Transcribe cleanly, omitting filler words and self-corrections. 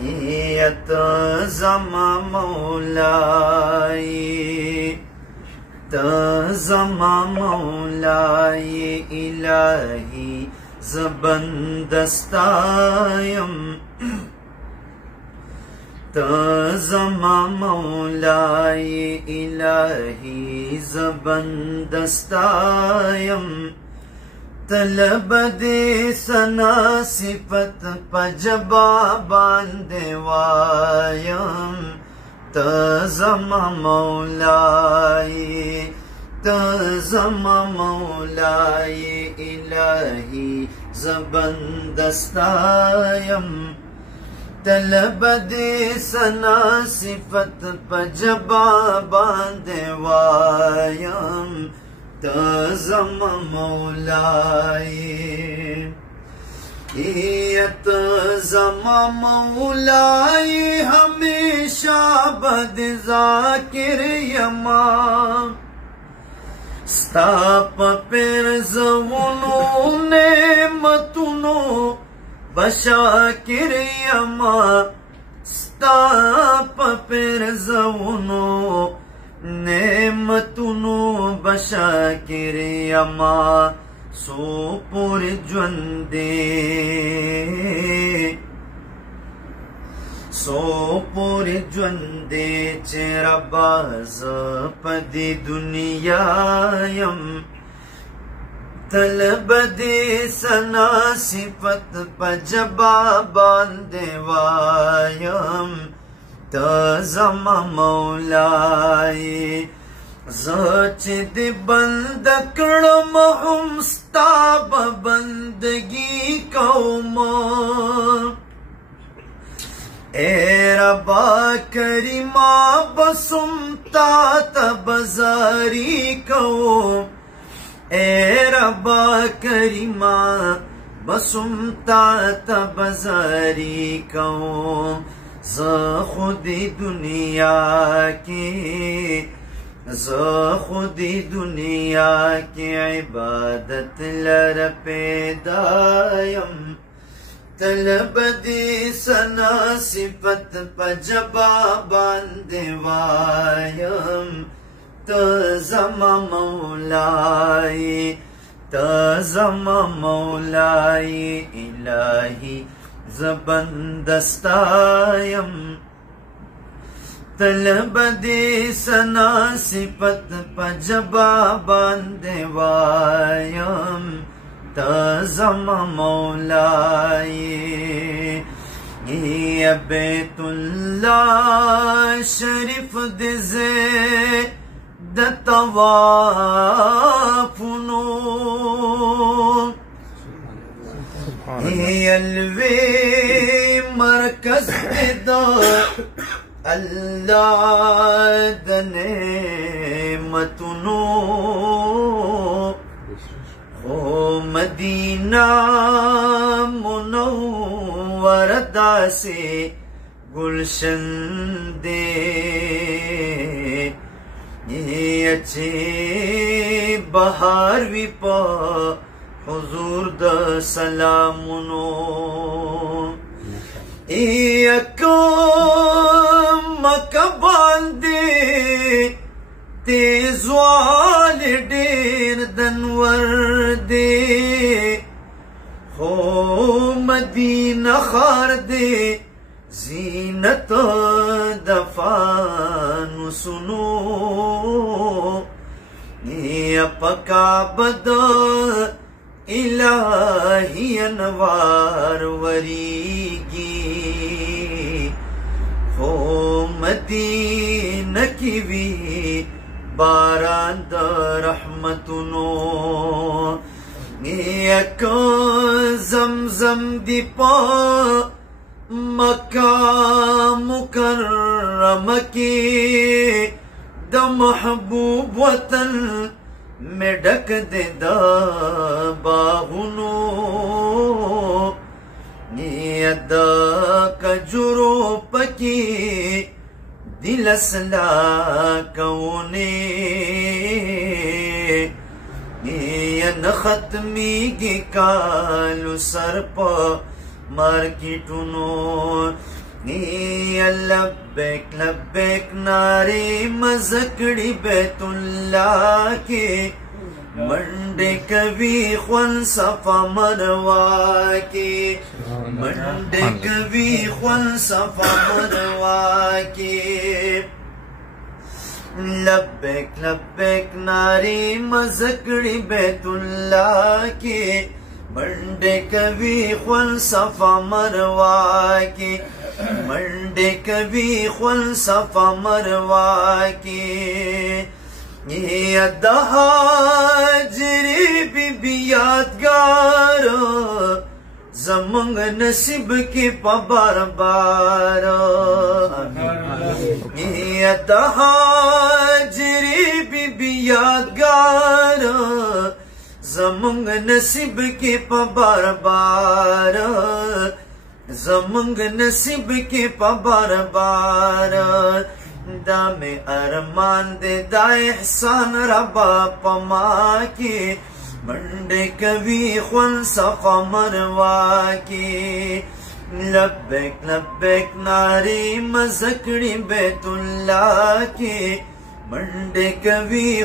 ایت زما مولائی تزما مولائی الہی زبندستایم تزما مولائی الہی زبندستایم طلب دے سنا صفت پجبا باندے وایم تزما مولائی تزما مولائی الہی زبندستایم طلب دے سنا صفت پجبا باندے وایم تزما مولائی ایت زما مولائی ہمیشہ بد ذاکر یما ستا پا پیرزونو نعمتونو بشاکر یما ستا پا پیرزونو نعمتونو بشاکر یما سو پور جوندے سو پور جوندے چیرا باز پدی دنیا یم طلب دے سنا صفت پجبا باندے وایم تزما مولائی زچ دی بند کڑم ہم ستا بندگی کوم اے ربا کریما بسم تا تبزاری کوم اے ربا کریما بسم تا تبزاری کوم ز خودی دنیا کی خودی دنیا کی عبادت لر پیدایم طلب دی سنا صفت پجبا باندے وایم تزما مولائی تزما مولائی الہی زبندستایم طلب دے سنا صفت پجبا باندے وایم تزما مولائی یہ بیت اللہ شریف دزے دتوافنو یہ الوی مرکز دا اللہ دنعمتونو او مدینہ منور داسے گلشن دے یہ اچھے بہار وی پا حضور دا سلامونو مکہ باندے تیزوال دیر دنور دے ہو مدینہ خار دے زینت دفان سنو پکا بد الہی انوار وریگی ہو مدینہ کی وی باران دا رحمتنو ایک زمزم دی پا مکہ مکرم کی دا محبوب وطن میں ڈک دے دا باغنو دا کجرو پکی دل اسلا کونے ختمی گی کالو سر پا مارکیٹونو لبیک لبیک ناری مزکڑی بیت اللہ کے منڈے کبھی خون صفا مروا کے منڈے کبھی خون صفا مروا کے لبیک لبیک ناری مزکڑی بیت اللہ کے منڈے کبھی خون صفا مروا کے منڈے کبھی خون صفا مروا کے ہاجری بی بی یادگار زمانگ نصیب کی پبار بار ہاجری بی بی یادگار زمانگ نصیب کی پبار بار زمانگ نصیب کی پبار بار دا میں ارمان دے دا احسان ربا پما کے منڈے کبھی خون صفا مروا کے لبیک لبیک ناری مزکڑی بیت اللہ کے منڈے کبھی